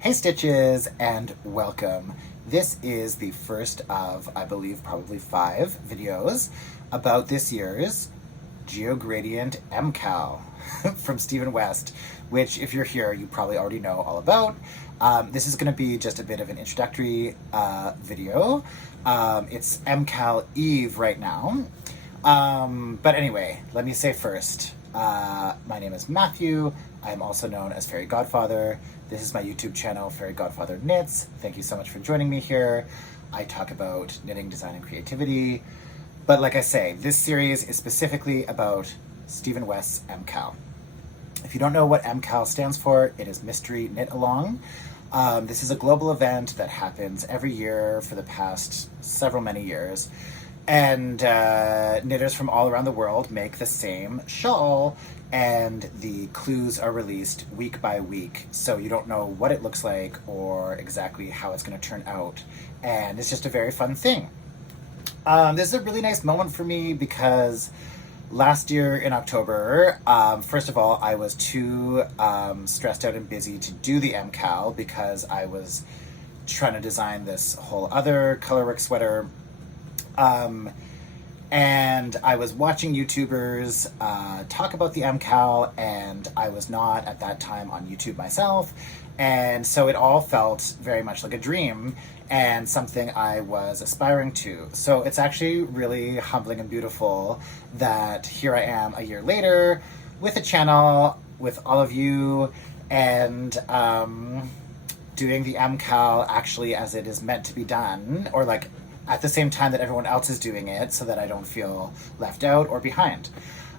Hey Stitches, and welcome. This is the first of, I believe, probably 5 videos about this year's Geogradient MKAL from Stephen West, which if you're here, you probably already know all about. This is going to be just a bit of an introductory video. It's MKAL Eve right now. But anyway, let me say first, my name is Matthew. I'm also known as Fairy Godfather. This is my YouTube channel, Fairy Godfather Knits. Thank you so much for joining me here. I talk about knitting, design, and creativity. But like I say, this series is specifically about Stephen West's MKAL. If you don't know what MKAL stands for, it is Mystery Knit Along. This is a global event that happens every year for the past many years. And knitters from all around the world make the same shawl, and the clues are released week by week, so you don't know what it looks like or exactly how it's going to turn out. And it's just a very fun thing. This is a really nice moment for me because last year in October, first of all, I was too stressed out and busy to do the MKAL because I was trying to design this whole other colorwork sweater. And I was watching YouTubers talk about the MKAL, and I was not at that time on YouTube myself, and so it all felt very much like a dream and something I was aspiring to. So it's actually really humbling and beautiful that here I am a year later with a channel, with all of you, and doing the MKAL actually as it is meant to be done, or like at the same time that everyone else is doing it, so that I don't feel left out or behind.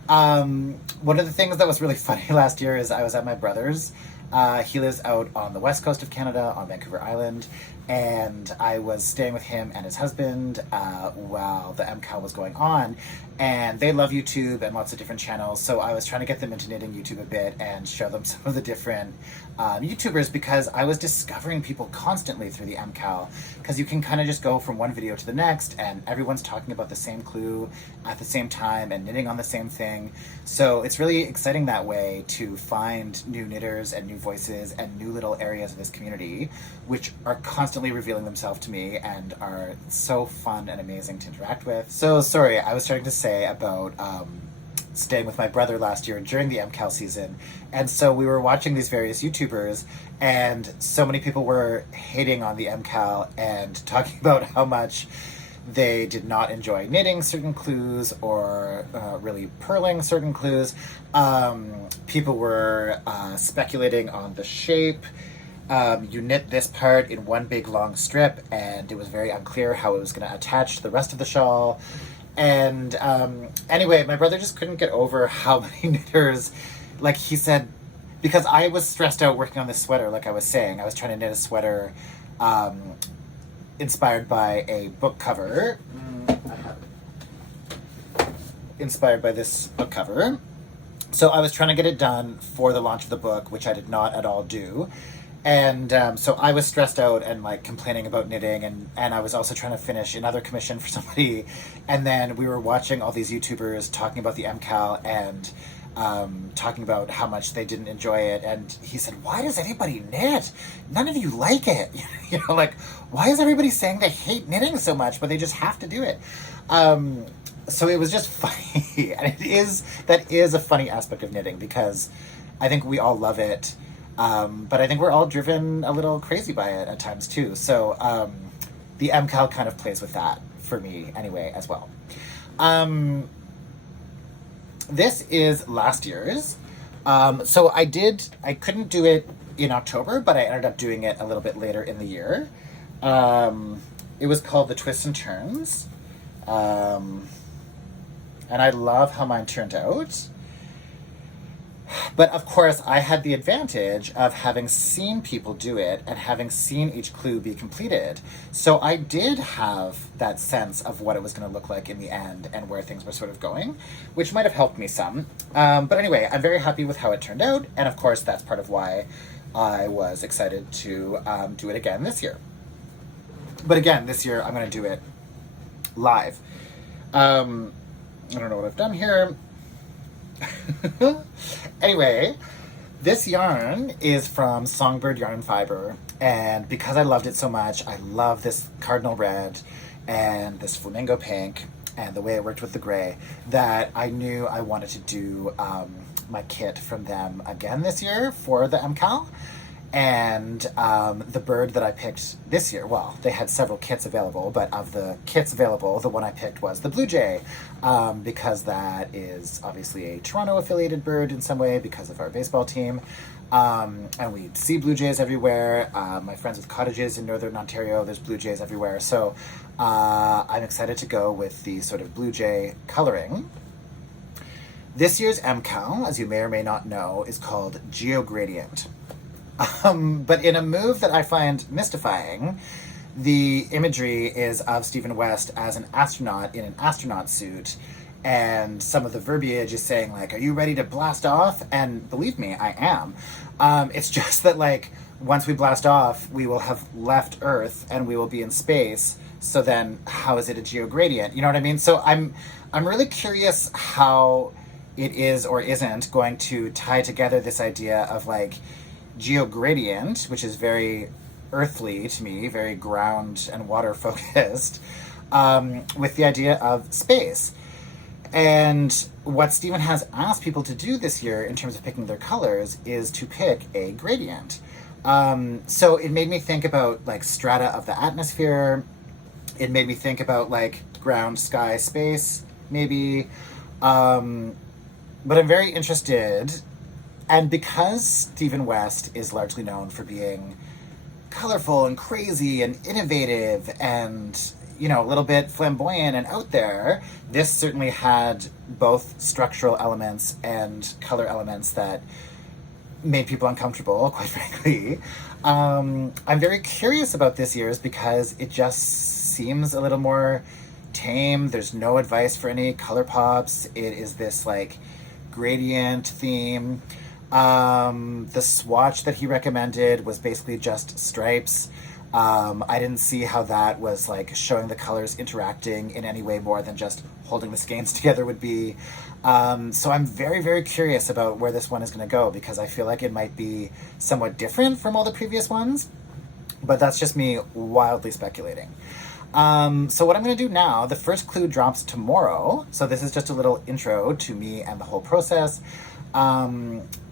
One of the things that was really funny last year is I was at my brother's. He lives out on the west coast of Canada, on Vancouver Island, and I was staying with him and his husband while the MKAL was going on, and they love YouTube and lots of different channels, so I was trying to get them into knitting YouTube a bit and show them some of the different YouTubers, because I was discovering people constantly through the MKAL, because you can kind of just go from one video to the next and everyone's talking about the same clue at the same time and knitting on the same thing. So it's really exciting that way to find new knitters and new voices and new little areas of this community, which are constantly revealing themselves to me and are so fun and amazing to interact with. So sorry, I was starting to say about staying with my brother last year during the MKAL season, and so we were watching these various YouTubers, and so many people were hating on the MKAL and talking about how much they did not enjoy knitting certain clues or really purling certain clues. People were speculating on the shape. You knit this part in one big long strip, and it was very unclear how it was going to attach to the rest of the shawl. And anyway, my brother just couldn't get over how many knitters, like he said, because I was stressed out working on this sweater, like I was saying. I was trying to knit a sweater inspired by a book cover. Inspired by this book cover. So I was trying to get it done for the launch of the book, which I did not at all do. And so I was stressed out and like complaining about knitting, and I was also trying to finish another commission for somebody. And then we were watching all these YouTubers talking about the MKAL and talking about how much they didn't enjoy it. And he said, why does anybody knit? None of you like it. You know, like, why is everybody saying they hate knitting so much, but they just have to do it? So it was just funny. And that is a funny aspect of knitting, because I think we all love it. But I think we're all driven a little crazy by it at times too. So the MKAL kind of plays with that for me anyway as well. This is last year's. So I couldn't do it in October, but I ended up doing it a little bit later in the year. It was called The Twists and Turns. And I love how mine turned out. But of course, I had the advantage of having seen people do it and having seen each clue be completed. So I did have that sense of what it was going to look like in the end and where things were sort of going, which might have helped me some. But anyway, I'm very happy with how it turned out. And of course, that's part of why I was excited to do it again this year. But again, this year, I'm going to do it live. I don't know what I've done here. Anyway, This yarn is from Songbird Yarn and Fiber, and because I loved it so much, I love this cardinal red and this flamingo pink and the way it worked with the gray, that I knew I wanted to do my kit from them again this year for the MKAL. And the bird that I picked this year, well, they had several kits available, but of the kits available, the one I picked was the blue jay, because that is obviously a Toronto affiliated bird in some way because of our baseball team. And we see blue jays everywhere. My friends with cottages in northern Ontario, there's blue jays everywhere. So I'm excited to go with the sort of blue jay coloring. This year's MKAL, as you may or may not know, is called Geogradient. But in a move that I find mystifying, the imagery is of Stephen West as an astronaut in an astronaut suit, and some of the verbiage is saying, like, are you ready to blast off? And believe me, I am. It's just that, like, once we blast off, we will have left Earth and we will be in space. So then how is it a geogradient? You know what I mean? So I'm really curious how it is or isn't going to tie together this idea of, like, geogradient, which is very earthly to me, very ground and water focused, with the idea of space. And what Stephen has asked people to do this year in terms of picking their colors is to pick a gradient. So it made me think about, like, strata of the atmosphere. It made me think about, like, ground, sky, space, maybe. But I'm very interested. And because Stephen West is largely known for being colorful and crazy and innovative and, you know, a little bit flamboyant and out there, this certainly had both structural elements and color elements that made people uncomfortable, quite frankly. I'm very curious about this year's because it just seems a little more tame. There's no advice for any color pops. It is this, like, gradient theme. The swatch that he recommended was basically just stripes. I didn't see how that was, like, showing the colors interacting in any way more than just holding the skeins together would be. So I'm very, very curious about where this one is going to go because I feel like it might be somewhat different from all the previous ones, but that's just me wildly speculating. So what I'm going to do now, the first clue drops tomorrow. So this is just a little intro to me and the whole process.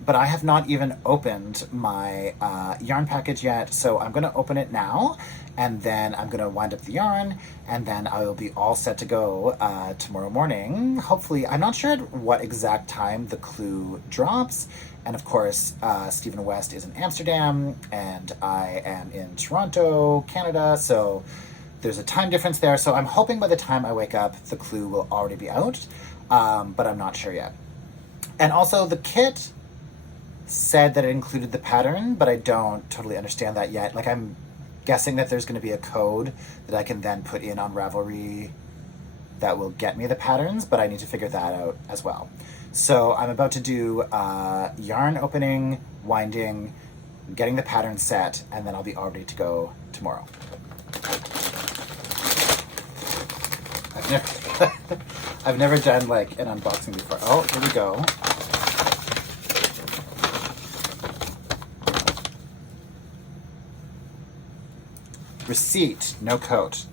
But I have not even opened my yarn package yet, so I'm going to open it now, and then I'm going to wind up the yarn, and then I will be all set to go tomorrow morning. Hopefully, I'm not sure at what exact time the clue drops, and of course, Stephen West is in Amsterdam, and I am in Toronto, Canada, so there's a time difference there, so I'm hoping by the time I wake up, the clue will already be out, but I'm not sure yet. And also, the kit said that it included the pattern, but I don't totally understand that yet. Like, I'm guessing that there's going to be a code that I can then put in on Ravelry that will get me the patterns, but I need to figure that out as well. So I'm about to do yarn opening, winding, getting the pattern set, and then I'll be all ready to go tomorrow. I've never done, like, an unboxing before. Oh, here we go. Receipt, no coat.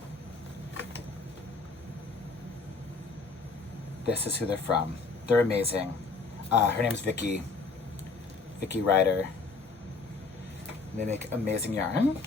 This is who they're from. They're amazing. Her name's Vicky Ryder. They make amazing yarn.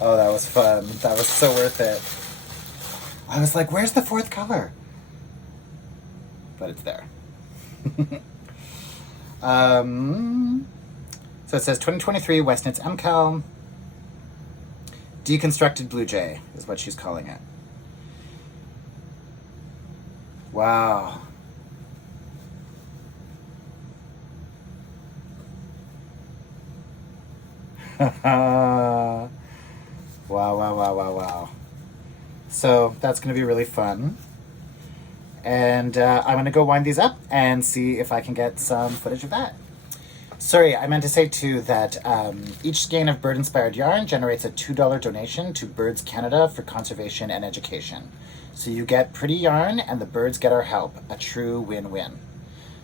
Oh, that was fun. That was so worth it. I was like, where's the fourth color? But it's there. So it says 2023 Westnitz MKAL. Deconstructed Blue Jay is what she's calling it. Wow. Wow. So that's going to be really fun. And I'm going to go wind these up and see if I can get some footage of that. Sorry, I meant to say too that each skein of bird-inspired yarn generates a $2 donation to Birds Canada for conservation and education. So you get pretty yarn and the birds get our help. A true win-win.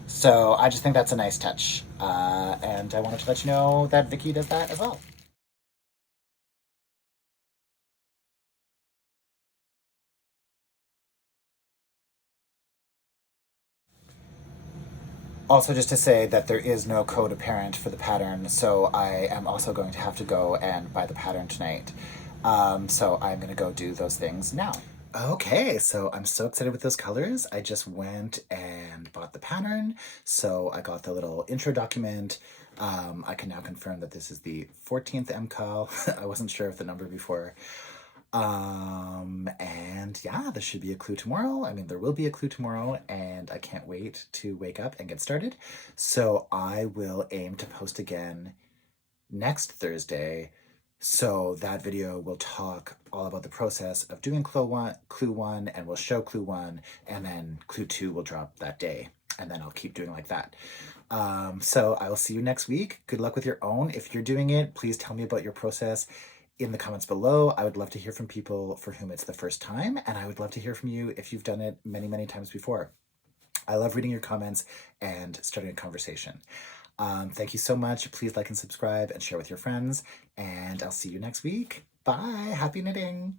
So I just think that's a nice touch. And I wanted to let you know that Vicky does that as well. Also, just to say that there is no code apparent for the pattern, so I am also going to have to go and buy the pattern tonight. So I'm going to go do those things now. Okay, so I'm so excited with those colors. I just went and bought the pattern. So I got the little intro document. I can now confirm that this is the 14th MKAL. I wasn't sure of the number before. And yeah, there should be a clue tomorrow. I mean, there will be a clue tomorrow, and I can't wait to wake up and get started. So I will aim to post again next Thursday. So that video will talk all about the process of doing clue one, and we'll show clue one, and then clue two will drop that day. And then I'll keep doing like that. So I will see you next week. Good luck with your own. If you're doing it, please tell me about your process in the comments below. I would love to hear from people for whom it's the first time, and I would love to hear from you if you've done it many, many times before. I love reading your comments and starting a conversation. Thank you so much. Please like and subscribe and share with your friends, and I'll see you next week. Bye. Happy knitting.